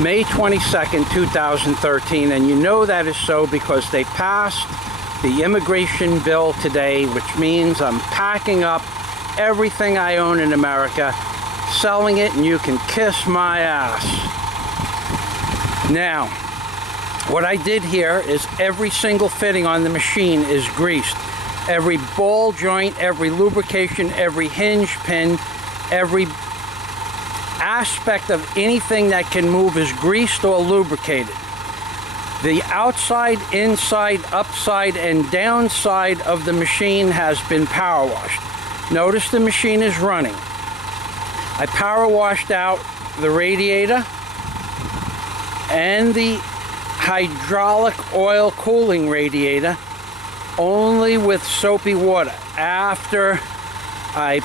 May 22nd, 2013, and you know that is so because they passed the immigration bill today, which means I'm packing up everything I own in America, selling it, and you can kiss my ass. Now, what I did here is every single fitting on the machine is greased. Every ball joint, every lubrication, every hinge pin, every aspect of anything that can move is greased or lubricated. The outside, inside, upside, and downside of the machine has been power washed. Notice the machine is running. I power washed out the radiator and the hydraulic oil cooling radiator only with soapy water after I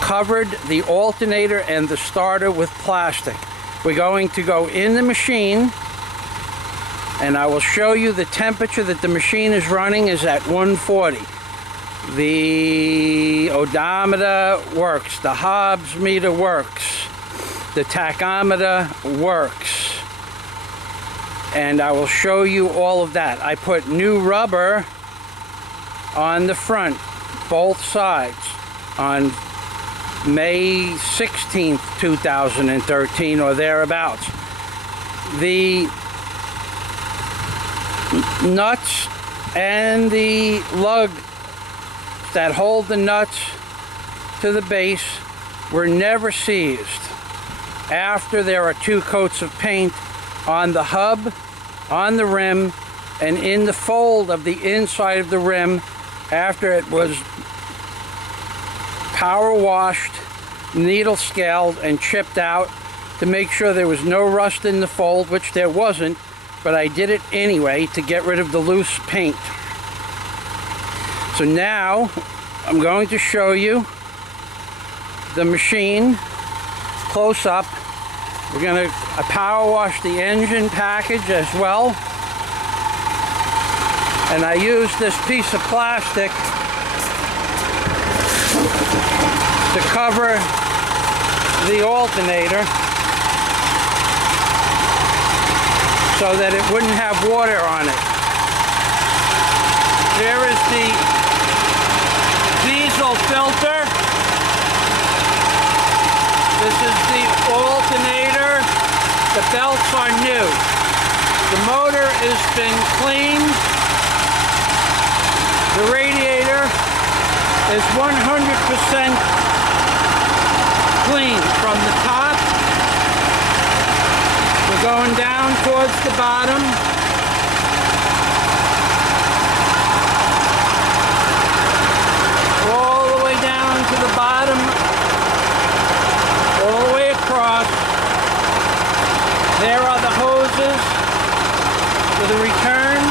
covered the alternator and the starter with plastic. We're going to go in the machine and I will show you the temperature that the machine is running is at 140. The odometer works, the Hobbs meter works, the tachometer works, and I will show you all of that. I put new rubber on the front, both sides, on May 16th, 2013, or thereabouts. The nuts and the lug that hold the nuts to the base were never seized after there are 2 coats of paint on the hub, on the rim, and in the fold of the inside of the rim after it was power washed, needle scaled, and chipped out to make sure there was no rust in the fold, which there wasn't, but I did it anyway to get rid of the loose paint. So now I'm going to show you the machine close up. We're going to power wash the engine package as well. And I used this piece of plastic to cover the alternator so that it wouldn't have water on it. There is the diesel filter. This is the alternator. The belts are new. The motor has been cleaned. The radiator is 100% clean from the top. We're going down towards the bottom. All the way down to the bottom. All the way across. There are the hoses for the return.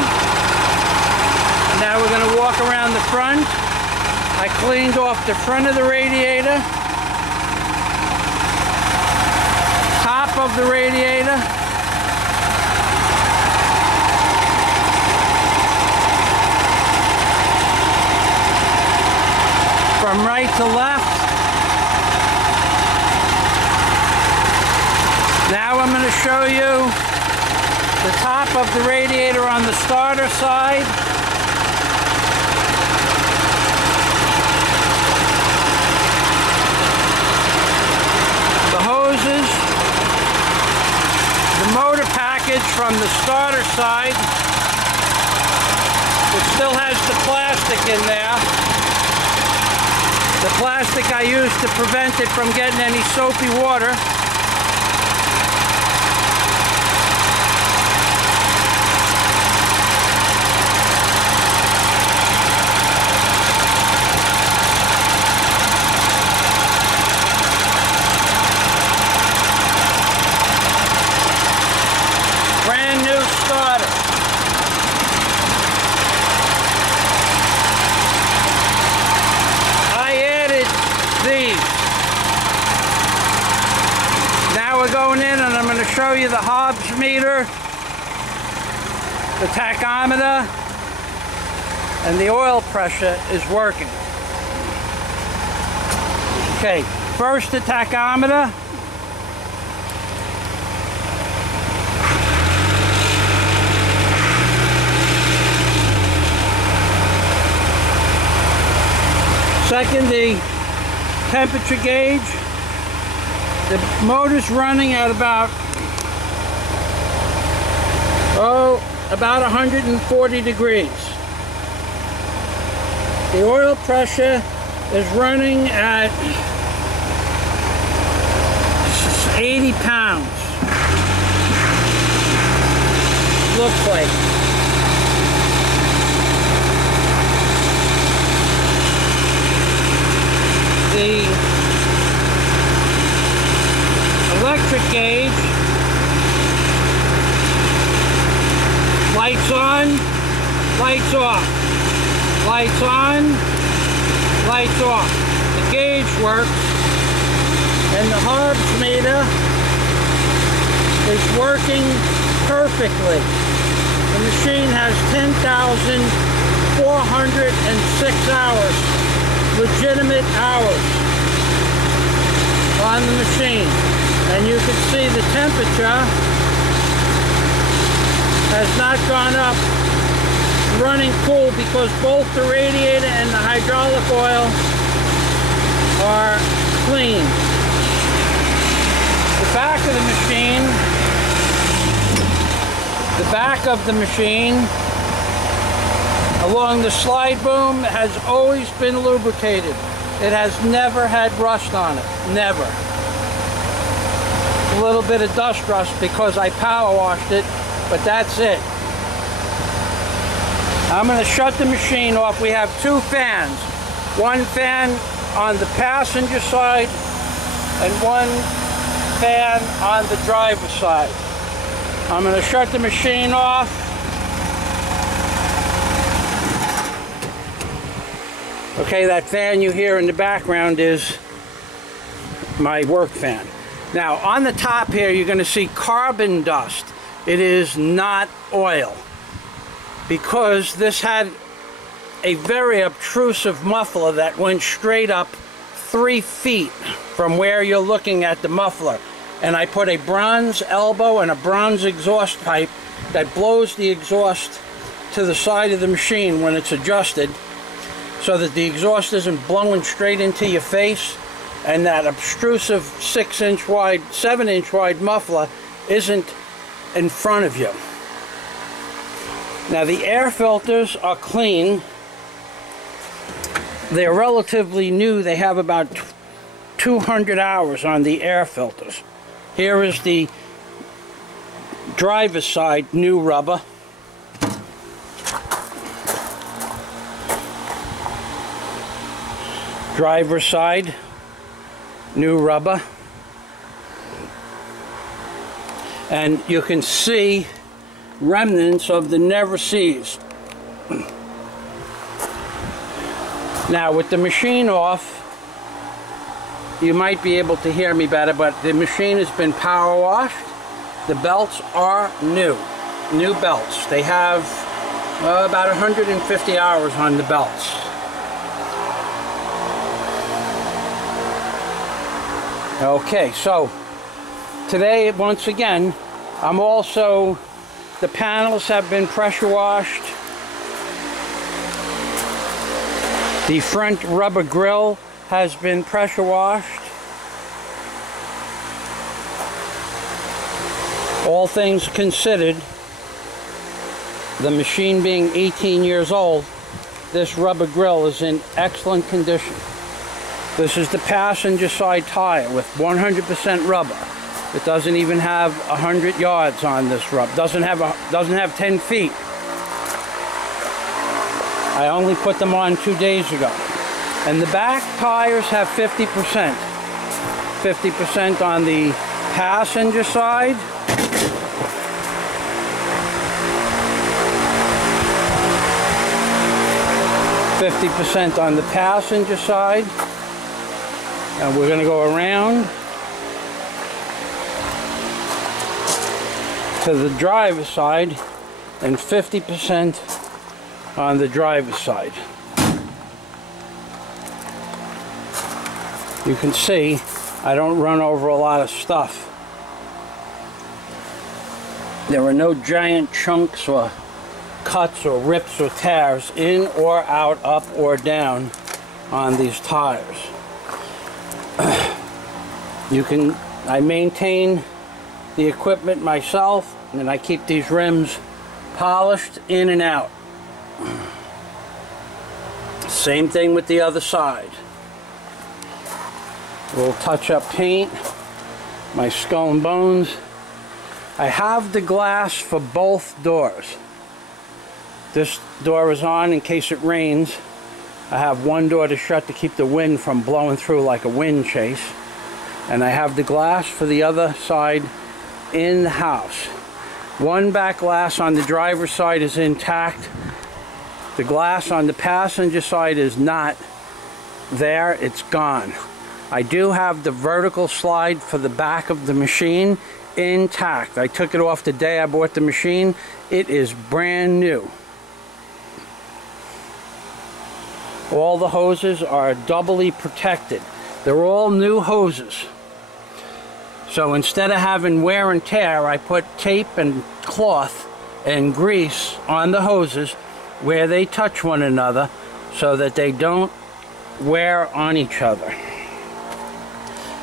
Now we're going to walk around the front. I cleaned off the front of the radiator, top of the radiator, from right to left. Now I'm going to show you the top of the radiator on the starter side. The hoses, the motor package from the starter side, it still has the plastic in there. The plastic I used to prevent it from getting any soapy water. Going in, and I'm going to show you the Hobbs meter, the tachometer, and the oil pressure is working. Okay, first the tachometer. Second, the temperature gauge. The motor's running at about 140 degrees. The oil pressure is running at 80 pounds. Looks like. The electric gauge, lights on, lights off, lights on, lights off. The gauge works, and the Harbs meter is working perfectly. The machine has 10,406 hours, legitimate hours on the machine. And you can see the temperature has not gone up, running cool, because both the radiator and the hydraulic oil are clean. The back of the machine, along the slide boom, has always been lubricated. It has never had rust on it, never. A little bit of dust rust because I power washed it, but that's it. I'm going to shut the machine off. We have two fans. One fan on the passenger side and one fan on the driver's side. I'm going to shut the machine off. Okay, that fan you hear in the background is my work fan. Now, on the top here, you're going to see carbon dust. It is not oil, because this had a very obtrusive muffler that went straight up 3 feet from where you're looking at the muffler. And I put a bronze elbow and a bronze exhaust pipe that blows the exhaust to the side of the machine when it's adjusted, so that the exhaust isn't blowing straight into your face, and that obtrusive 6-inch wide, 7-inch wide muffler isn't in front of you. Now, the air filters are clean. They're relatively new. They have about 200 hours on the air filters. Here is the driver's side, new rubber. Driver's side, new rubber. And you can see remnants of the never sees. Now, with the machine off, you might be able to hear me better, but the machine has been power washed. The belts are new belts. They have about 150 hours on the belts. Okay, so today, once again, the panels have been pressure washed. The front rubber grille has been pressure washed. All things considered, the machine being 18 years old, this rubber grille is in excellent condition. This is the passenger side tire with 100% rubber. It doesn't even have 100 yards on this rubber. Doesn't have 10 feet. I only put them on 2 days ago. And the back tires have 50%. 50% on the passenger side. %50 on the passenger side. And we're going to go around to the driver's side, and 50% on the driver's side. You can see I don't run over a lot of stuff. There are no giant chunks or cuts or rips or tears in or out, up or down on these tires. I maintain the equipment myself, and I keep these rims polished in and out. Same thing with the other side. We'll touch up paint, my skull and bones. I have the glass for both doors. This door is on in case it rains. I have one door to shut to keep the wind from blowing through like a wind chase. And I have the glass for the other side in the house. One back glass on the driver's side is intact. The glass on the passenger side is not there, it's gone. I do have the vertical slide for the back of the machine intact. I took it off the day I bought the machine. It is brand new. All the hoses are doubly protected. They're all new hoses. So instead of having wear and tear, I put tape and cloth and grease on the hoses where they touch one another so that they don't wear on each other.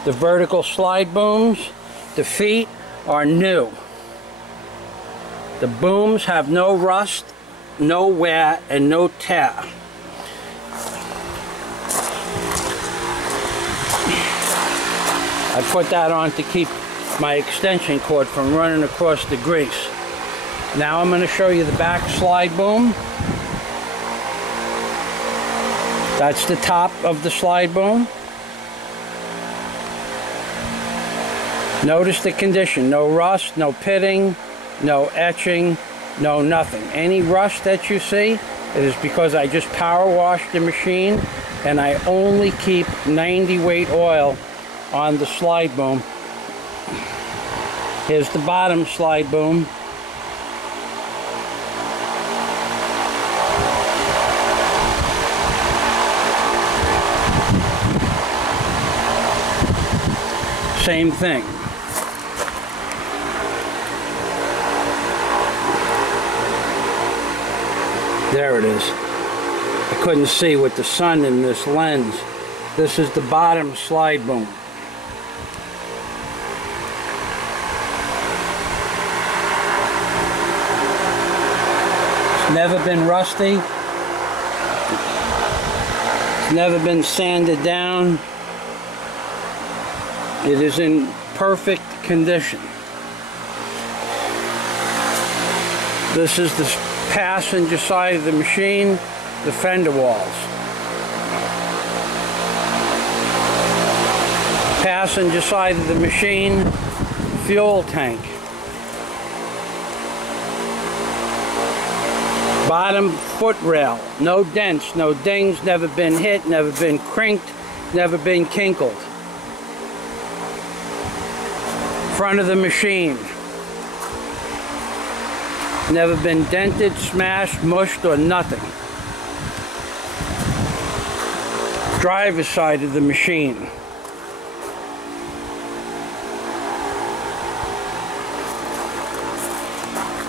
The vertical slide booms, the feet are new. The booms have no rust, no wear, and no tear. I put that on to keep my extension cord from running across the grease. Now I'm going to show you the Backslide Boom. That's the top of the slide boom. Notice the condition. No rust, no pitting, no etching, no nothing. Any rust that you see, it is because I just power washed the machine and I only keep 90 weight oil on the slide boom. Here's the bottom slide boom. Same thing. There it is. I couldn't see with the sun in this lens. This is the bottom slide boom. It's never been rusty. It's never been sanded down. It is in perfect condition. This is the passenger side of the machine, the fender walls. Passenger side of the machine, fuel tank. Bottom foot rail, no dents, no dings, never been hit, never been crinked, never been kinkled. Front of the machine, never been dented, smashed, mushed, or nothing. Driver's side of the machine.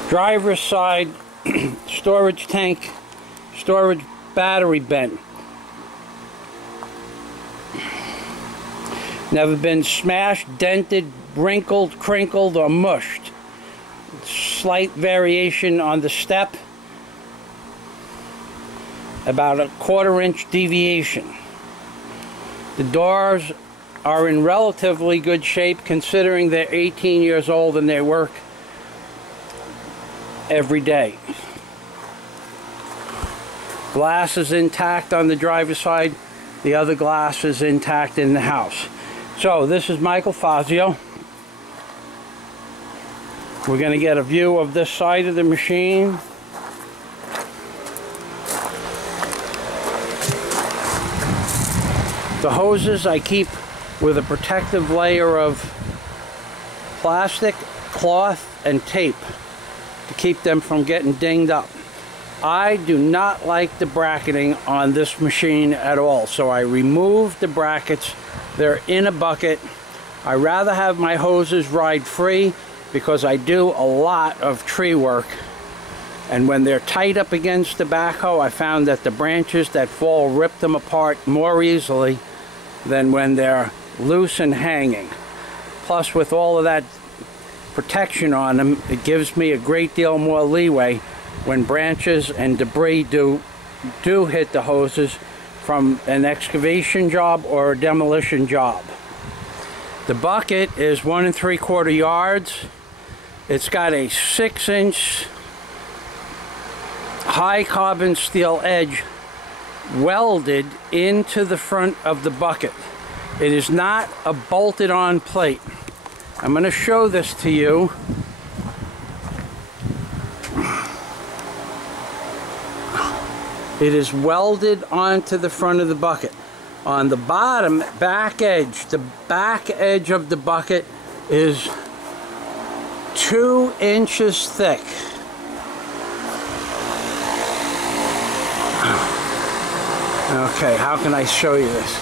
Driver's side, storage tank, storage battery bin. Never been smashed, dented, wrinkled, crinkled, or mushed. Slight variation on the step, about a 1/4 inch deviation. The doors are in relatively good shape considering they're 18 years old and they work every day. Glass is intact on the driver's side, the other glass is intact in the house. So this is Michael Fazio. We're going to get a view of this side of the machine. The hoses I keep with a protective layer of plastic, cloth, and tape to keep them from getting dinged up. I do not like the bracketing on this machine at all, so I removed the brackets. They're in a bucket. I rather have my hoses ride free because I do a lot of tree work And when they're tight up against the backhoe, I found that the branches that fall rip them apart more easily than when they're loose and hanging. Plus, with all of that protection on them, it gives me a great deal more leeway when branches and debris do hit the hoses from an excavation job or a demolition job. The bucket is 1 3/4 yards. It's got a 6-inch high carbon steel edge welded into the front of the bucket. It is not a bolted on plate. I'm going to show this to you. It is welded onto the front of the bucket. On the bottom back edge, the back edge of the bucket is 2 inches thick. Okay, how can I show you this?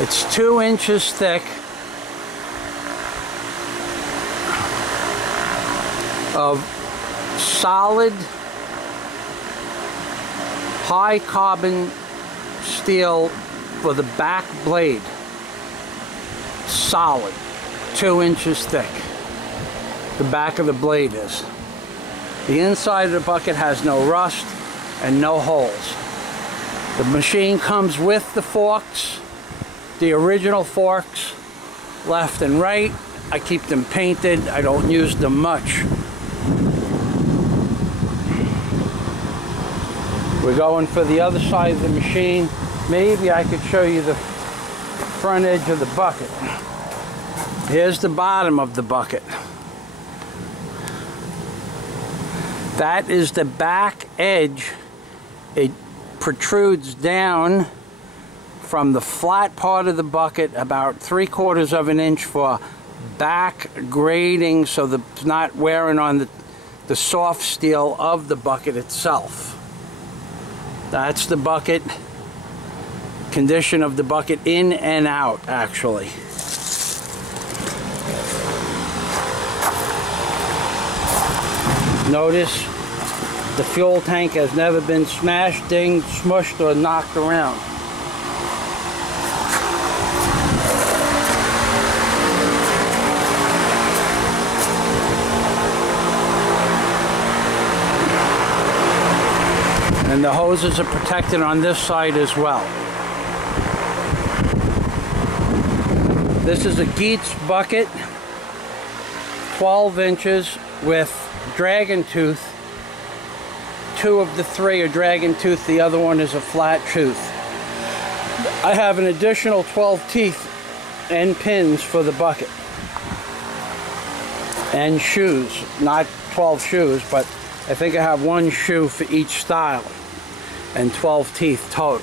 It's 2 inches thick of solid high carbon steel for the back blade. Solid, 2 inches thick. The back of the blade is. The inside of the bucket has no rust and no holes. The machine comes with the forks, the original forks, left and right. I keep them painted. I don't use them much. We're going for the other side of the machine. Maybe I could show you the front edge of the bucket. Here's the bottom of the bucket. That is the back edge. It protrudes down from the flat part of the bucket about 3/4 of an inch for back grading, so that it's not wearing on the soft steel of the bucket itself. That's the bucket, condition of the bucket in and out, actually. Notice the fuel tank has never been smashed, dinged, smushed, or knocked around. And the hoses are protected on this side as well. This is a Geets bucket, 12 inches with dragon tooth. 2 of the 3 are dragon tooth, the other one is a flat tooth. I have an additional 12 teeth and pins for the bucket. And shoes, not 12 shoes, but I think I have 1 shoe for each style. And 12 teeth total.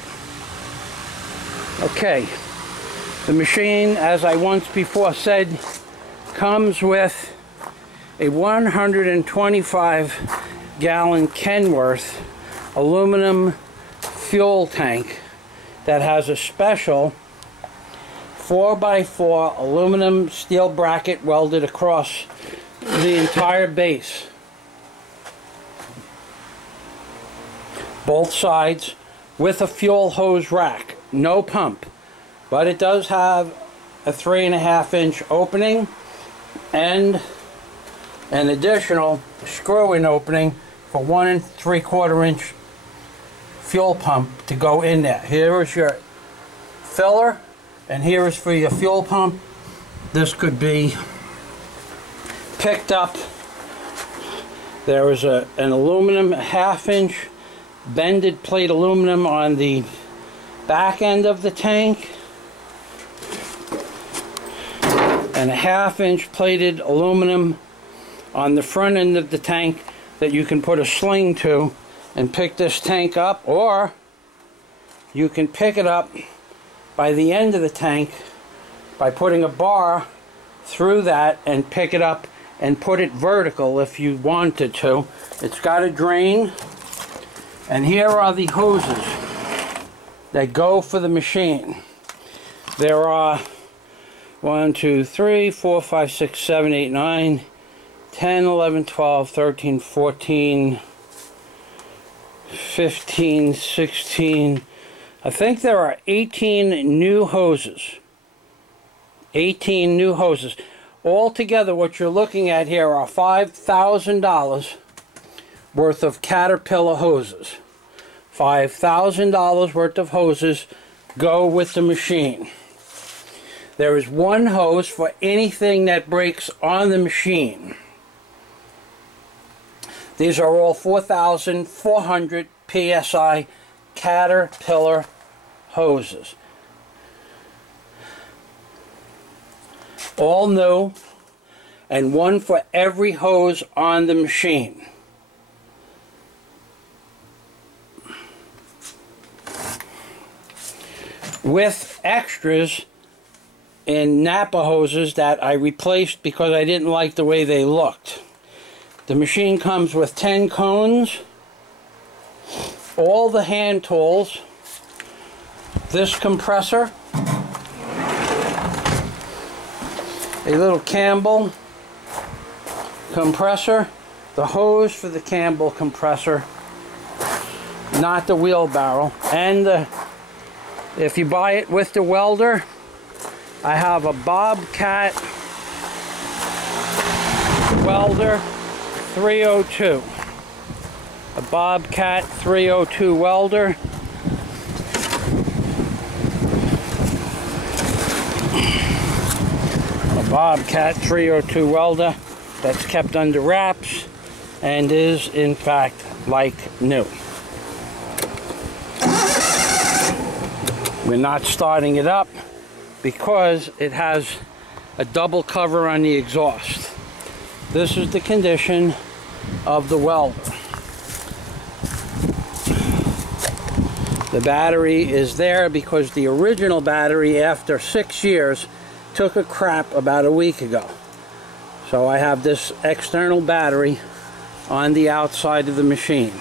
Okay, the machine, as I once before said, comes with a 125-gallon Kenworth aluminum fuel tank that has a special 4x4 aluminum steel bracket welded across the entire base. Both sides, with a fuel hose rack, no pump, but it does have a 3.5-inch opening and an additional screw-in opening for 1 3/4-inch fuel pump to go in there. Here is your filler, and here is for your fuel pump. This could be picked up. There is an aluminum 1/2-inch bended plate aluminum on the back end of the tank, and a 1/2-inch plated aluminum on the front end of the tank that you can put a sling to and pick this tank up, or you can pick it up by the end of the tank by putting a bar through that and pick it up and put it vertical if you wanted to. It's got a drain. And here are the hoses that go for the machine. There are 1, 2, 3, 4, 5, 6, 7, 8, 9, 10, 11, 12, 13, 14, 15, 16. I think there are 18 new hoses. 18 new hoses. Altogether, what you're looking at here are $5,000 worth of Caterpillar hoses. $5,000 worth of hoses go with the machine. There is one hose for anything that breaks on the machine. These are all 4,400 PSI Caterpillar hoses. All new, and one for every hose on the machine. With extras in Napa hoses that I replaced because I didn't like the way they looked. The machine comes with 10 cones, all the hand tools, this compressor, a little Campbell compressor, the hose for the Campbell compressor, not the wheelbarrow, and if you buy it with the welder, I have a Bobcat welder 302. A Bobcat 302 welder. A Bobcat 302 welder that's kept under wraps and is in fact like new. We're not starting it up because it has a double cover on the exhaust. This is the condition of the welder. The battery is there because the original battery, after 6 years, took a crap about a week ago. So I have this external battery on the outside of the machine.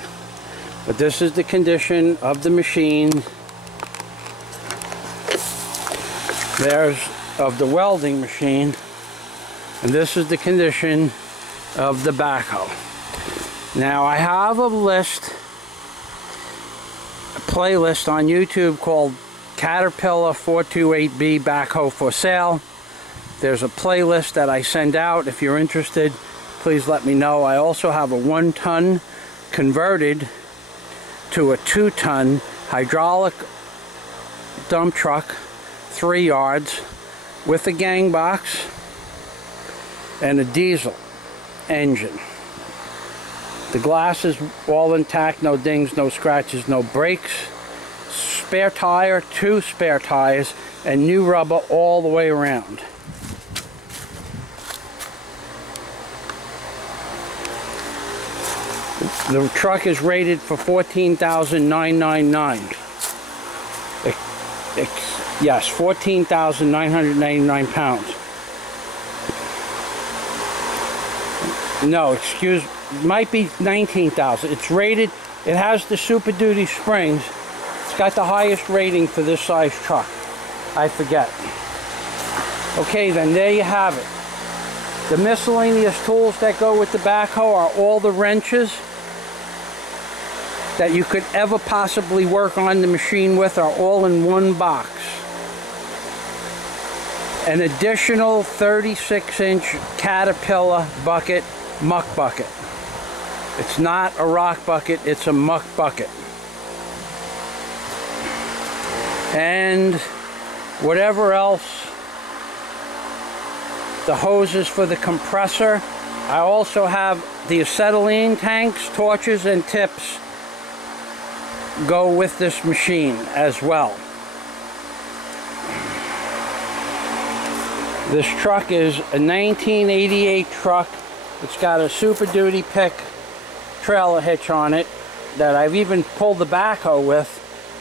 But this is the condition of the machine. There's of the welding machine, and this is the condition of the backhoe. Now I have a playlist on YouTube called Caterpillar 428B Backhoe for Sale. There's a playlist that I send out. If you're interested, please let me know. I also have a 1-ton converted to a 2-ton hydraulic dump truck, 3 yards, with a gang box and a diesel engine. The glass is all intact, no dings, no scratches, no breaks. Spare tire, 2 spare tires, and new rubber all the way around. The truck is rated for 14,999. Yes, 14,999 pounds. No, excuse, might be 19,000. It's rated, it has the Super Duty springs. It's got the highest rating for this size truck. I forget. Okay, then there you have it. The miscellaneous tools that go with the backhoe are all the wrenches that you could ever possibly work on the machine with, are all in one box. An additional 36-inch Caterpillar bucket, muck bucket. It's not a rock bucket, it's a muck bucket. And whatever else, the hoses for the compressor. I also have the acetylene tanks, torches, and tips go with this machine as well. This truck is a 1988 truck. It's got a Super Duty pick trailer hitch on it that I've even pulled the backhoe with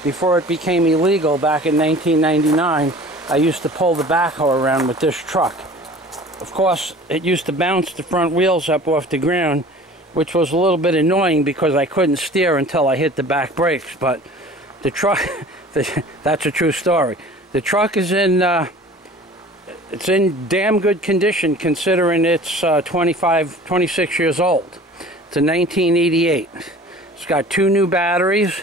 before it became illegal back in 1999. I used to pull the backhoe around with this truck. Of course, it used to bounce the front wheels up off the ground, which was a little bit annoying because I couldn't steer until I hit the back brakes. But the truck, that's a true story. The truck is in damn good condition considering it's 26 years old. It's a 1988. It's got 2 new batteries.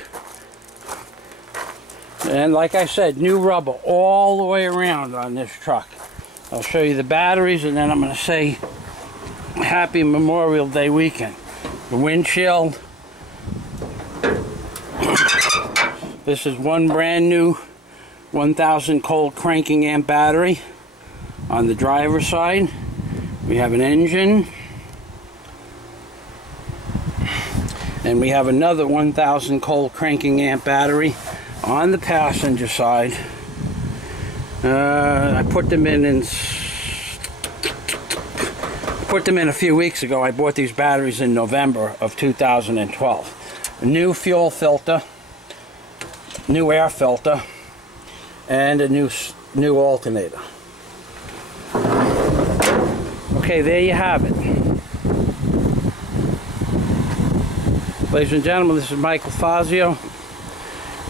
And like I said, new rubber all the way around on this truck. I'll show you the batteries, and then I'm going to say Happy Memorial Day weekend. The windshield. This is one brand new 1000 cold cranking amp battery. On the driver's side, we have an engine. And we have another 1000 cold cranking amp battery on the passenger side. I put them in a few weeks ago. I bought these batteries in November of 2012. A new fuel filter, new air filter, and a new alternator. Okay, there you have it. Ladies and gentlemen, this is Michael Fazio.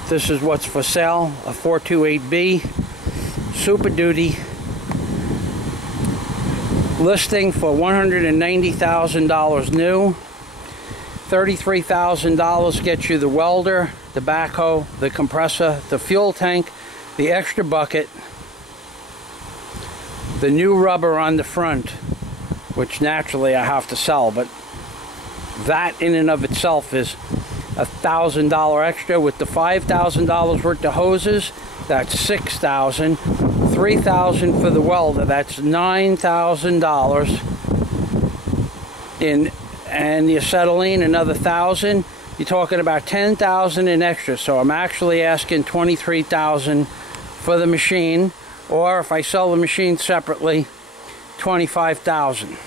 This is what's for sale, a 428B Super Duty listing for $190,000 new. $33,000 gets you the welder, the backhoe, the compressor, the fuel tank, the extra bucket, the new rubber on the front, which naturally I have to sell, but that in and of itself is $1,000 extra. With the $5,000 worth of hoses, that's $6,000. $3,000 for the welder, that's $9,000. And the acetylene, another $1,000. You're talking about $10,000 in extra. So I'm actually asking $23,000 for the machine, or if I sell the machine separately, $25,000.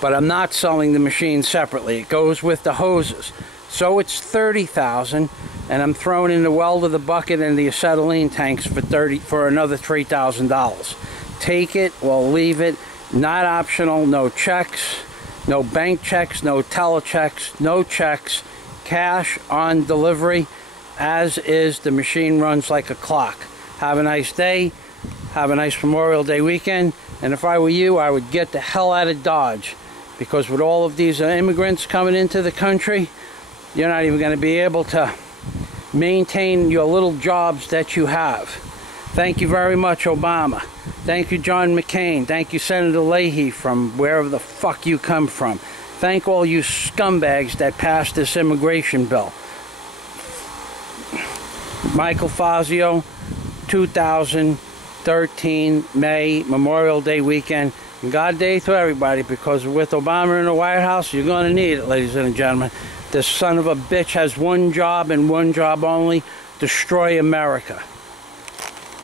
But I'm not selling the machine separately. It goes with the hoses. So it's $30,000, and I'm throwing in the welder, the bucket, and the acetylene tanks for another $3,000. Take it or leave it. Not optional. No checks, no bank checks, no telechecks, no checks. Cash on delivery, as is. The machine runs like a clock. Have a nice day. Have a nice Memorial Day weekend. And if I were you, I would get the hell out of Dodge, because with all of these immigrants coming into the country, you're not even going to be able to maintain your little jobs that you have. Thank you very much, Obama. Thank you, John McCain. Thank you, Senator Leahy, from wherever the fuck you come from. Thank all you scumbags that passed this immigration bill. Michael Fazio, 2013 May, Memorial Day weekend. And God day to everybody, because with Obama in the White House, you're going to need it, ladies and gentlemen. This son of a bitch has one job and one job only: destroy America.